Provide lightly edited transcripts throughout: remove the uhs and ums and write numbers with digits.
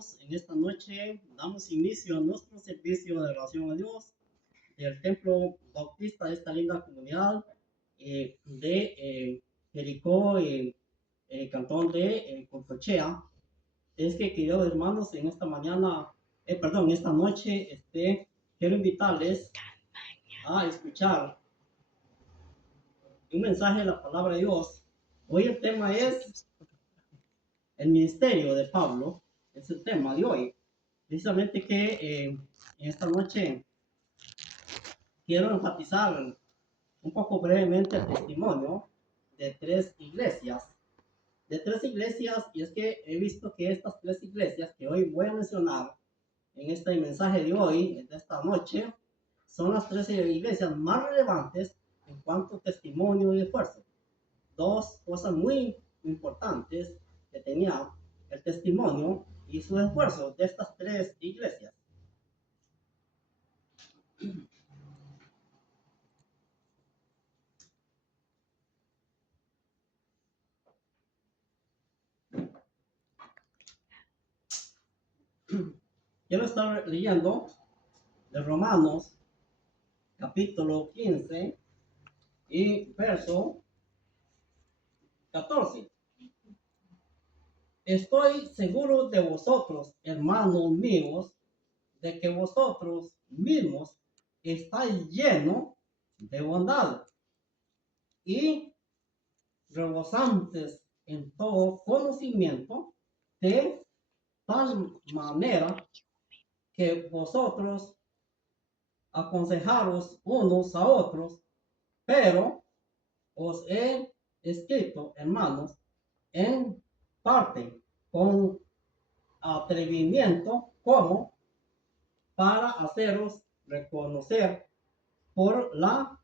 hermanos, en esta noche damos inicio a nuestro servicio de oración a Dios del Templo Bautista de esta linda comunidad de Jericó, cantón de Colcochea. Es que, queridos hermanos, en esta mañana, en esta noche, quiero invitarles a escuchar un mensaje de la palabra de Dios. Hoy el tema es el ministerio de Pablo, es el tema de hoy. Precisamente que en esta noche quiero enfatizar un poco brevemente el testimonio de tres iglesias. Y es que he visto que estas tres iglesias que hoy voy a mencionar en este mensaje de hoy, de esta noche, son las tres iglesias más relevantes en cuanto a testimonio y esfuerzo. Dos cosas muy importantes que tenía el testimonio y su esfuerzo de estas tres iglesias. Quiero estar leyendo de Romanos capítulo 15 y verso 14. Estoy seguro de vosotros, hermanos míos, de que vosotros mismos estáis llenos de bondad y rebosantes en todo conocimiento, de tal manera que vosotros aconsejaros unos a otros, pero os he escrito, hermanos, en parte con atrevimiento, como para haceros reconocer por la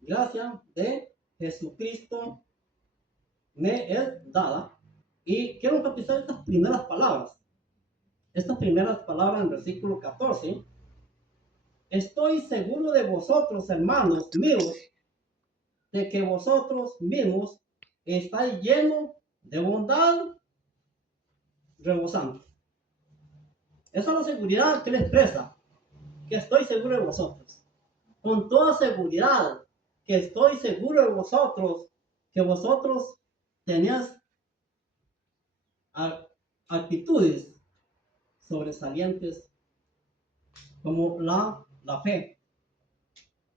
gracia de Jesucristo me es dada. Y quiero enfatizar estas primeras palabras en el versículo 14. Estoy seguro de vosotros, hermanos míos, de que vosotros mismos estáis llenos de bondad rebosante. Esa es la seguridad que él expresa, que estoy seguro de vosotros. Con toda seguridad, que estoy seguro de vosotros, que vosotros tenías actitudes sobresalientes como la fe,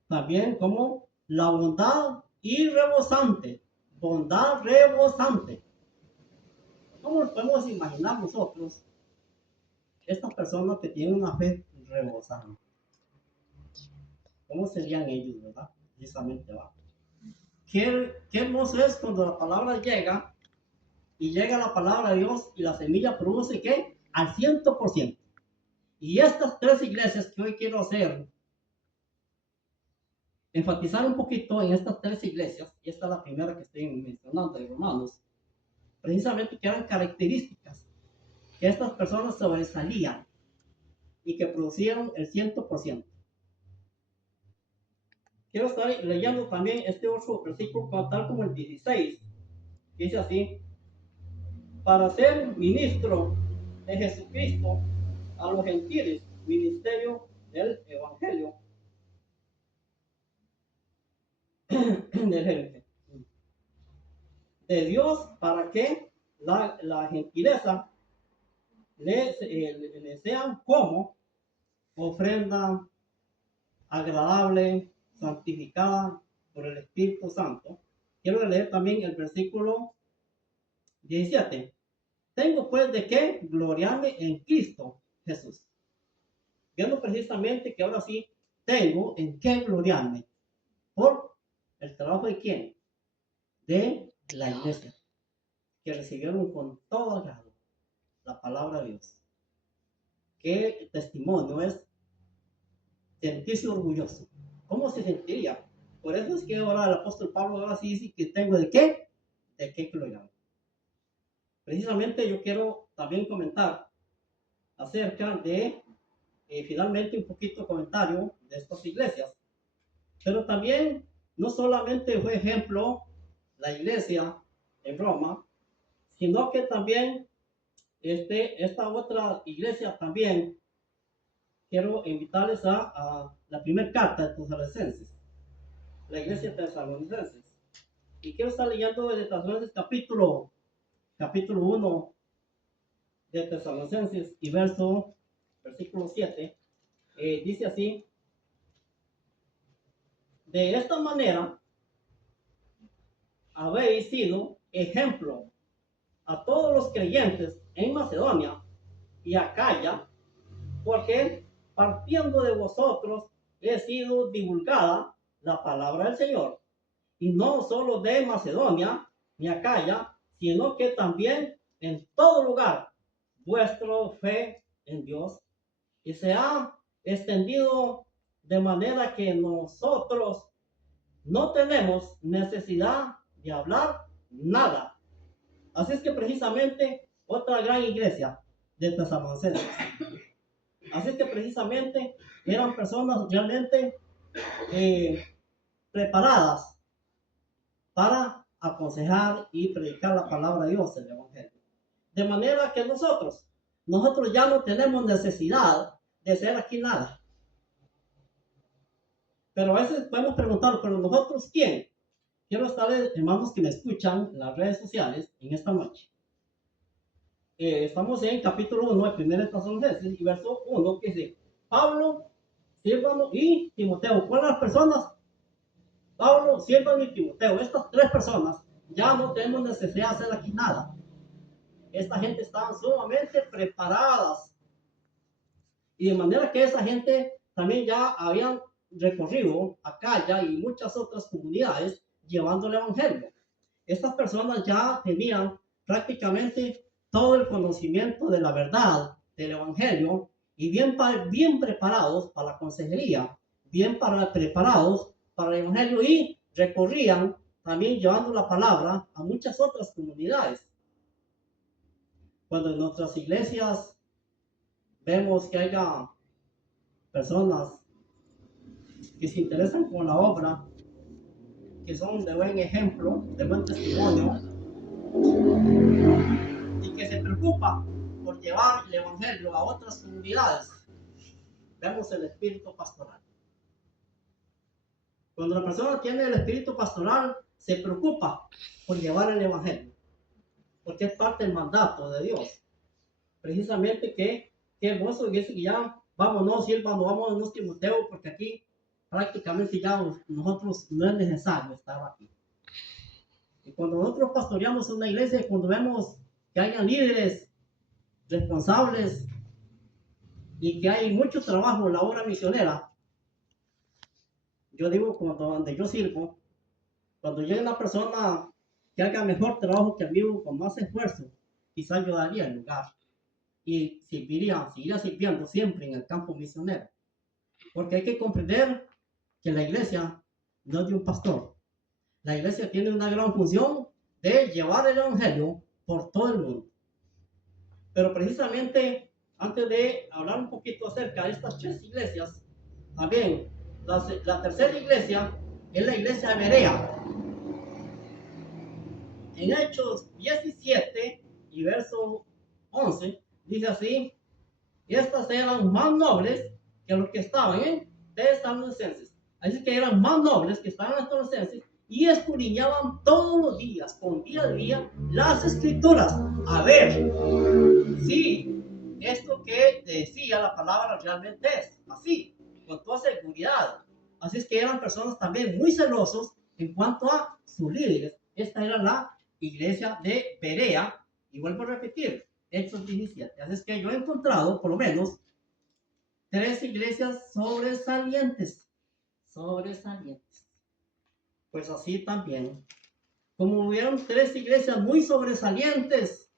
también como la bondad y rebosante, bondad rebosante. ¿Cómo podemos imaginar nosotros estas personas que tienen una fe rebosante? ¿Cómo serían ellos, verdad? Precisamente, ¿va? Qué hermoso es cuando la palabra llega, y llega la palabra de Dios y la semilla produce, ¿qué? Al 100%. Y estas tres iglesias que hoy quiero hacer, enfatizar un poquito en estas tres iglesias, y esta es la primera que estoy mencionando de Romanos, precisamente que eran características que estas personas sobresalían y que producieron el 100%. Quiero estar leyendo también este otro versículo, tal como el 16, que dice así: para ser ministro de Jesucristo a los gentiles, ministerio del evangelio de Dios, para que la gentileza le sean como ofrenda agradable, santificada por el Espíritu Santo. Quiero leer también el versículo 17. Tengo pues de qué gloriarme en Cristo Jesús. Viendo precisamente que ahora sí tengo en qué gloriarme. ¿Por el trabajo de quién? De la iglesia, que recibieron con todo agrado la palabra de Dios. Qué testimonio es sentirse orgulloso. ¿Cómo se sentiría? Por eso es que ahora el apóstol Pablo ahora sí dice que tengo de qué gloriarme. Precisamente yo quiero también comentar acerca de, finalmente, un poquito comentario de estas iglesias. Pero también, no solamente fue ejemplo la iglesia en Roma, sino que también esta otra iglesia también, quiero invitarles a la primera carta de Tesalonicenses, la iglesia de Tesalonicenses. Y quiero estar leyendo de Tesalonicenses capítulo 1 de Tesalonicenses y versículo 7. Dice así: de esta manera habéis sido ejemplo a todos los creyentes en Macedonia y Acaya, porque partiendo de vosotros he sido divulgada la palabra del Señor, y no solo de Macedonia ni Acaya, sino que también en todo lugar vuestra fe en Dios y se ha extendido de manera que nosotros no tenemos necesidad de hablar nada. Así es que precisamente otra gran iglesia de Tesalonicenses. Así es que precisamente eran personas realmente preparadas para aconsejar y predicar la palabra de Dios, el Evangelio. De manera que nosotros ya no tenemos necesidad de hacer aquí nada. Pero a veces podemos preguntar, ¿pero nosotros quién? Quiero estarles, hermanos que me escuchan en las redes sociales en esta noche. Estamos en capítulo 1 de 1 Tesalonicenses y verso 1 que dice: Pablo, Silvano y Timoteo. ¿Cuáles las personas? Pablo, Silvano y Timoteo. Estas tres personas ya no tenemos necesidad de hacer aquí nada. Esta gente estaban sumamente preparadas. Y de manera que esa gente también ya habían recorrido Acaya y muchas otras comunidades llevando el Evangelio. Estas personas ya tenían prácticamente todo el conocimiento de la verdad del Evangelio y bien preparados para la consejería, preparados para el Evangelio y recorrían también llevando la palabra a muchas otras comunidades. Cuando en nuestras iglesias vemos que haya personas que se interesan con la obra, que son de buen ejemplo, de buen testimonio, y que se preocupa por llevar el Evangelio a otras comunidades, vemos el espíritu pastoral. Cuando la persona tiene el espíritu pastoral, se preocupa por llevar el Evangelio, porque es parte del mandato de Dios. Precisamente que hermoso dice que ya vámonos, Silvano, vámonos, Timoteo, porque aquí prácticamente ya nosotros no es necesario estar aquí. Y cuando nosotros pastoreamos una iglesia, cuando vemos que hayan líderes responsables y que hay mucho trabajo en la obra misionera, yo digo, donde yo sirvo, cuando llegue una persona que haga mejor trabajo que el mío, con más esfuerzo, quizás yo daría el lugar y seguiría sirviendo siempre en el campo misionero. Porque hay que comprender que la iglesia no es de un pastor. La iglesia tiene una gran función de llevar el Evangelio por todo el mundo. Pero precisamente, antes de hablar un poquito acerca de estas tres iglesias, también la tercera iglesia es la iglesia de Berea. En Hechos 17 y verso 11, dice así: estas eran más nobles que los que estaban en Tesalonicenses. Así que eran más nobles que estaban en Tesalonicenses y escudriñaban todos los días, con día a día, las escrituras. A ver si esto que decía la palabra realmente es así, con toda seguridad. Así es que eran personas también muy celosos en cuanto a sus líderes. Esta era la iglesia de Berea, y vuelvo a repetir, Hechos 17. Así es que yo he encontrado por lo menos tres iglesias sobresalientes. Pues así también, como hubieron tres iglesias muy sobresalientes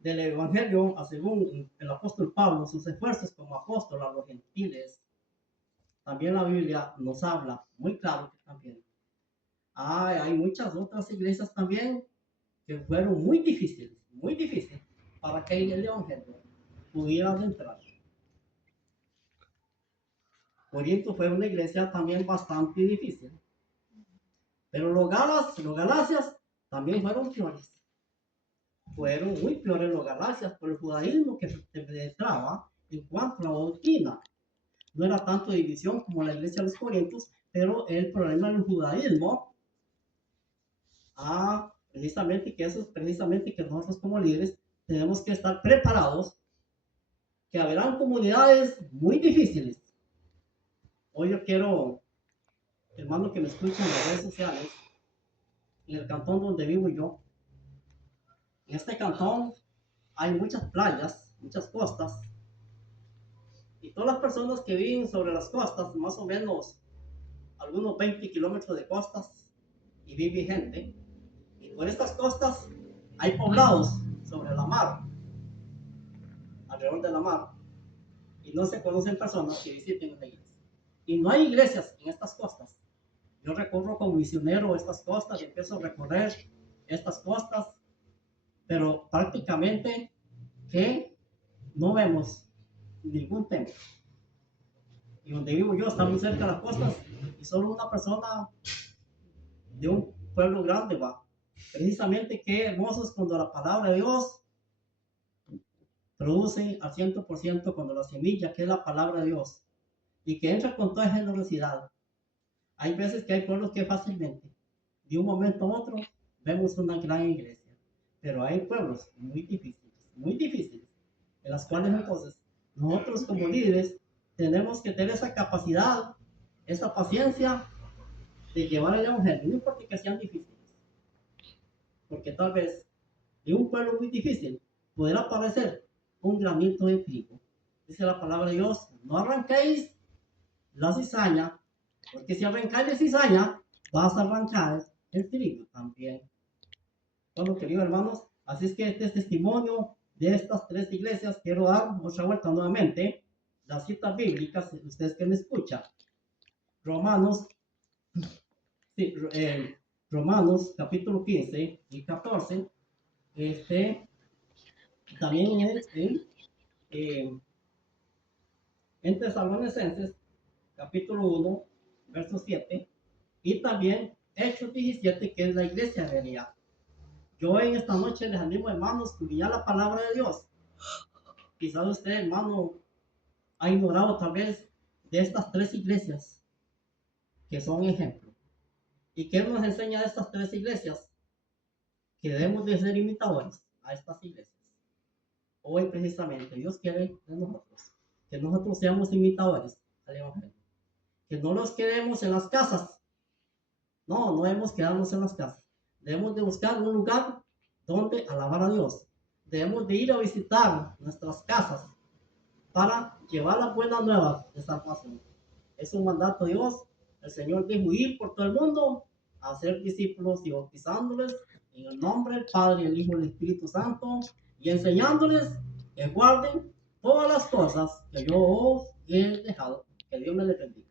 del Evangelio, según el apóstol Pablo, sus esfuerzos como apóstol a los gentiles, también la Biblia nos habla muy claro que también hay muchas otras iglesias también que fueron muy difíciles para que el Evangelio pudiera entrar. Corinto fue una iglesia también bastante difícil, pero los Galacias también fueron peores. fueron muy peores los galacias por el judaísmo que se penetraba en cuanto a la doctrina. No era tanto división como la iglesia de los Corintios, pero el problema del judaísmo, precisamente que eso es precisamente que nosotros como líderes tenemos que estar preparados, que habrán comunidades muy difíciles. Hoy yo quiero, hermano, que me escuchen en las redes sociales, en el cantón donde vivo yo. En este cantón hay muchas playas, muchas costas, y todas las personas que viven sobre las costas, más o menos algunos 20 kilómetros de costas, y vive gente. Y por estas costas hay poblados sobre la mar, alrededor de la mar, y no se conocen personas que visiten la iglesia. Y no hay iglesias en estas costas. Yo recorro como misionero estas costas y empiezo a recorrer estas costas, pero prácticamente que no vemos ningún templo. Y donde vivo yo está muy cerca de las costas y solo una persona de un pueblo grande va. Precisamente qué hermoso es cuando la palabra de Dios produce al 100% cuando la semilla, que es la palabra de Dios, y que entra con toda generosidad. Hay veces que hay pueblos que fácilmente, de un momento a otro, vemos una gran iglesia, pero hay pueblos muy difíciles, en las cuales entonces nosotros como líderes tenemos que tener esa capacidad, esa paciencia de llevar el evangelio, no importa que sean difíciles, porque tal vez de un pueblo muy difícil podrá aparecer un granito de trigo. Dice la palabra de Dios, no arranquéis la cizaña, porque si arrancáis la cizaña, vas a arrancar el trigo también. Bueno, queridos hermanos, así es que este testimonio de estas tres iglesias, quiero dar otra vuelta nuevamente, las citas bíblicas, ustedes que me escuchan. Romanos, sí, Romanos capítulo 15 y 14, también en Tesalonicenses capítulo 1, verso 7, y también Hechos 17, que es la iglesia de Berea. Yo en esta noche les animo, hermanos, que ya la palabra de Dios. Quizás usted, hermano, ha ignorado tal vez de estas tres iglesias que son ejemplo. ¿Y qué nos enseña de estas tres iglesias? Que debemos de ser imitadores a estas iglesias. Hoy precisamente Dios quiere de nosotros que nosotros seamos imitadores al evangelio. Que no los quedemos en las casas. No debemos quedarnos en las casas. Debemos de buscar un lugar donde alabar a Dios. Debemos de ir a visitar nuestras casas para llevar las buenas nuevas de salvación. Es un mandato de Dios. El Señor dijo ir por todo el mundo a hacer discípulos y bautizándoles en el nombre del Padre, el Hijo y el Espíritu Santo, y enseñándoles que guarden todas las cosas que yo os he dejado. Que Dios me le bendiga.